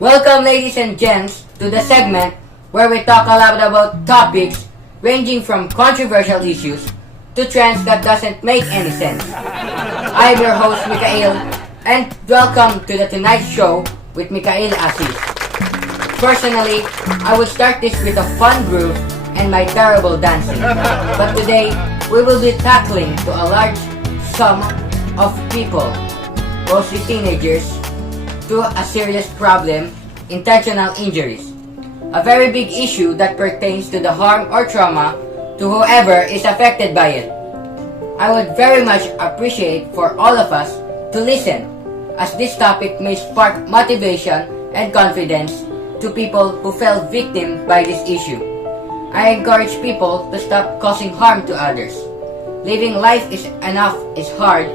Welcome, ladies and gents, to the segment where we talk a lot about topics ranging from controversial issues to trends that doesn't make any sense. I'm your host, Mikael, and welcome to the Tonight Show with Mikael Assis. Personally, I will start this with a fun groove and my terrible dancing. But today, we will be tackling to a large sum of people, mostly teenagers, to a serious problem, intentional injuries. A very big issue that pertains to the harm or trauma to whoever is affected by it. I would very much appreciate for all of us to listen, as this topic may spark motivation and confidence to people who fell victim by this issue. I encourage people to stop causing harm to others. Living life is hard.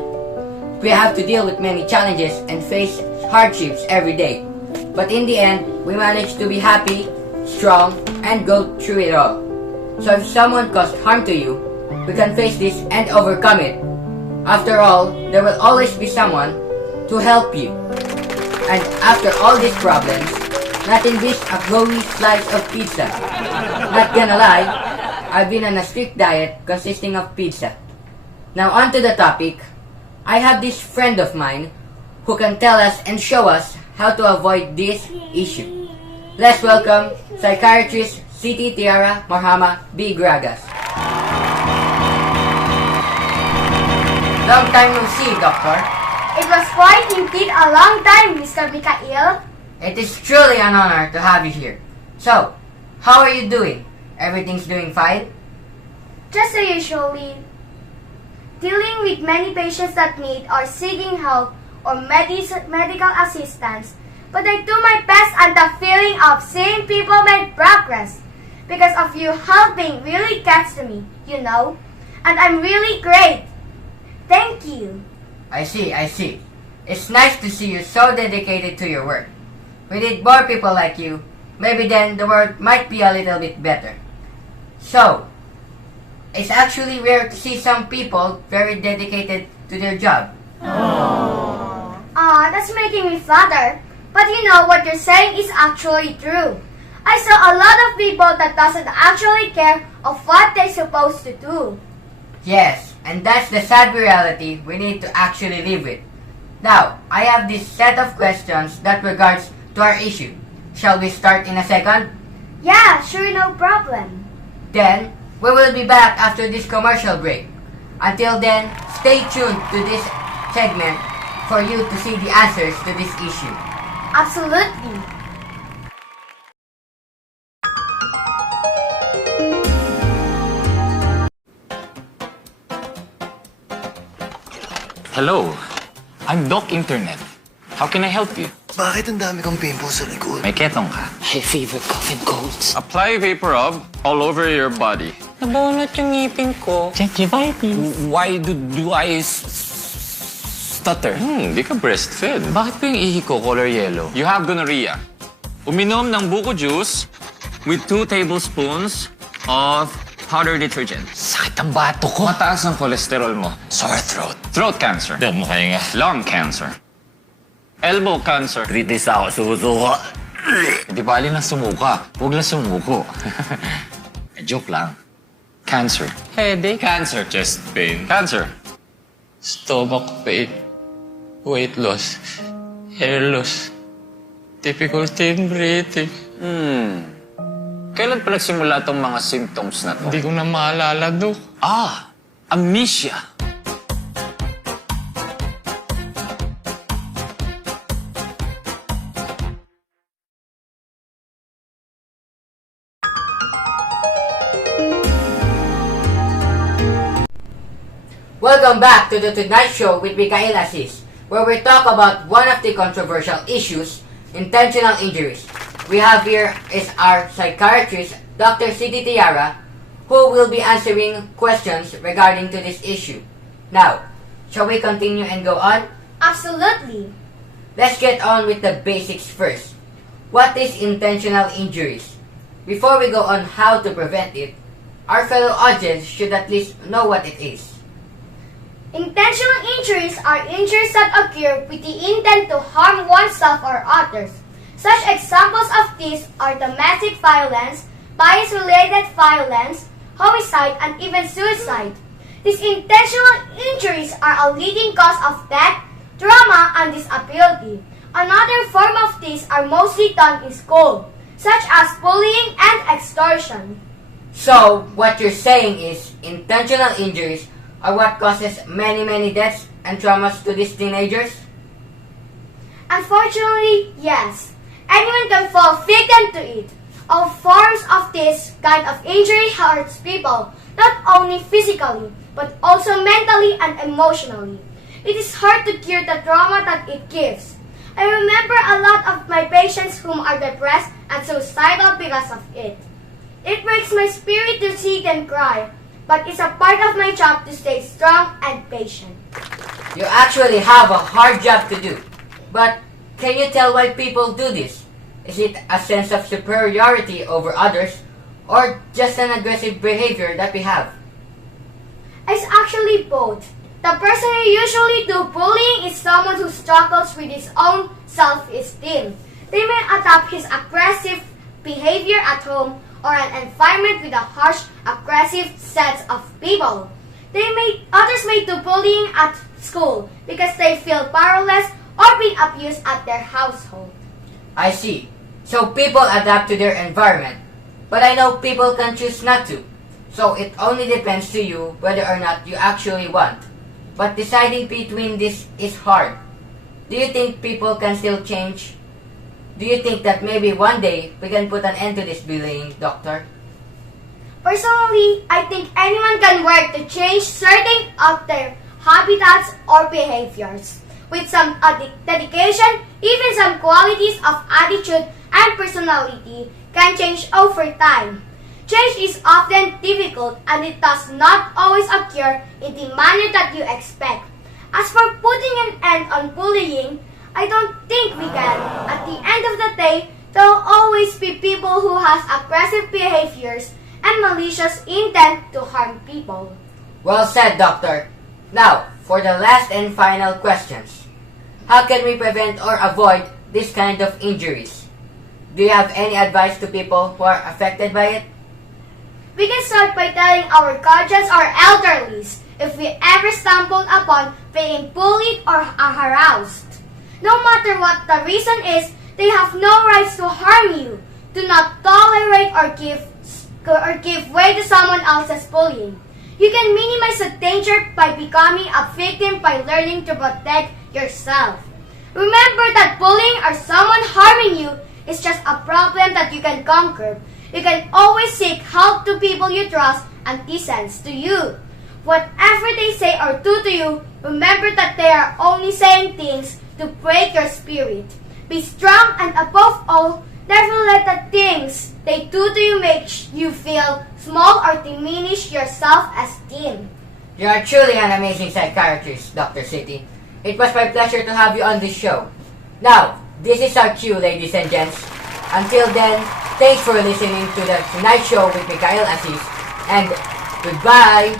We have to deal with many challenges and face hardships every day. But in the end, we manage to be happy, strong, and go through it all. So if someone caused harm to you, we can face this and overcome it. After all, there will always be someone to help you. And after all these problems, nothing beats a glowy slice of pizza. Not gonna lie, I've been on a strict diet consisting of pizza. Now on to the topic. I have this friend of mine who can tell us and show us how to avoid this issue. Let's welcome psychiatrist Siti Tiara Marhama B. Gragas. Long time no see, Doctor. It was quite indeed a long time, Mr. Mikael. It is truly an honor to have you here. So, how are you doing? Everything's doing fine? Just as usually, dealing with many patients that need or seeking help or medical assistance, but I do my best and the feeling of seeing people make progress because of you helping really gets to me, you know, and I'm really great. Thank you. I see. It's nice to see you so dedicated to your work. We need more people like you. Maybe then the world might be a little bit better. So, it's actually rare to see some people very dedicated to their job. That's making me flatter. But you know what you're saying is actually true. I saw a lot of people that doesn't actually care of what they're supposed to do. Yes, and that's the sad reality we need to actually live with. Now, I have this set of questions that regards to our issue. Shall we start in a second? Yeah, sure, no problem. Then, we will be back after this commercial break. Until then, stay tuned to this segment for you to see the answers to this issue. Absolutely. Hello, I'm Doc Internet. How can I help you? Bakit ang dami kong pimples sa likod? May ketong ka. High fever, cough, and colds. Apply Vaporub all over your body. Nabunot yung ngipin ko. Gingivitis. Why do I stutter? Di ka breastfed. Bakit po yung ihi ko color yellow? You have gonorrhea. Uminom ng buko juice with 2 tablespoons of powder detergent. Sakit ang bato ko. Mataas ang cholesterol mo. Sore throat. Throat cancer. Dahil mo kaya nga. Lung cancer. Elbow cancer. 3 days ako sumusuka. Di bali na sumuka. Huwag na sumuko. Joke lang. Cancer. Headache. Cancer. Chest pain. Cancer. Stomach pain. Weight loss. Hair loss. Difficulty in breathing. Kailan pa nagsimula itong mga symptoms na to? Hindi ko na maalala, Dok. Amnesia. Welcome back to the Tonight Show with Mikael Assis, where we talk about one of the controversial issues, intentional injuries. We have here is our psychiatrist, Dr. Siti Tiara, who will be answering questions regarding to this issue. Now, shall we continue and go on? Absolutely. Let's get on with the basics first. What is intentional injuries? Before we go on how to prevent it, our fellow audience should at least know what it is. Intentional injuries are injuries that occur with the intent to harm oneself or others, Such examples of this are domestic violence, bias-related violence, homicide, and even suicide. These intentional injuries are a leading cause of death, trauma, and disability. Another form of these are mostly done in school, such as bullying and extortion. So, what you're saying is intentional injuries are what causes many deaths and traumas to these teenagers? Unfortunately, yes. Anyone can fall victim to it. All forms of this kind of injury hurts people, not only physically, but also mentally and emotionally. It is hard to cure the trauma that it gives. I remember a lot of my patients whom are depressed and suicidal because of it. It breaks my spirit to see them cry, but it's a part of my job to stay strong and patient. You actually have a hard job to do. But can you tell why people do this? Is it a sense of superiority over others, or just an aggressive behavior that we have? It's actually both. The person who usually do bullying is someone who struggles with his own self-esteem. They may adopt his aggressive behavior at home or an environment with a harsh, aggressive set of people. Others may do bullying at school because they feel powerless or being abused at their household. I see. So people adapt to their environment. But I know people can choose not to. So it only depends to you whether or not you actually want. But deciding between this is hard. Do you think people can still change? Do you think that maybe one day we can put an end to this bullying, Doctor? Personally, I think anyone can work to change certain of their habitats or behaviors. With some dedication, even some qualities of attitude and personality can change over time. Change is often difficult and it does not always occur in the manner that you expect. As for putting an end on bullying, I don't think we can. At the end of the day, there will always be people who have aggressive behaviors and malicious intent to harm people. Well said, Doctor. Now, for the last and final questions. How can we prevent or avoid this kind of injuries? Do you have any advice to people who are affected by it? We can start by telling our guardians or elderlies if we ever stumbled upon being bullied or harassed. No matter what the reason is, they have no rights to harm you. Do not tolerate or give way to someone else's bullying. You can minimize the danger by becoming a victim by learning to protect yourself. Remember that bullying or someone harming you is just a problem that you can conquer. You can always seek help to people you trust and listen to you. Whatever they say or do to you, remember that they are only saying things to break your spirit. Be strong and above all, never let the things they do to you make you feel small or diminish your self-esteem. You are truly an amazing psychiatrist, Dr. City. It was my pleasure to have you on this show. Now, this is our cue, ladies and gents. Until then, thanks for listening to the Tonight Show with Mikhail Assis, and goodbye!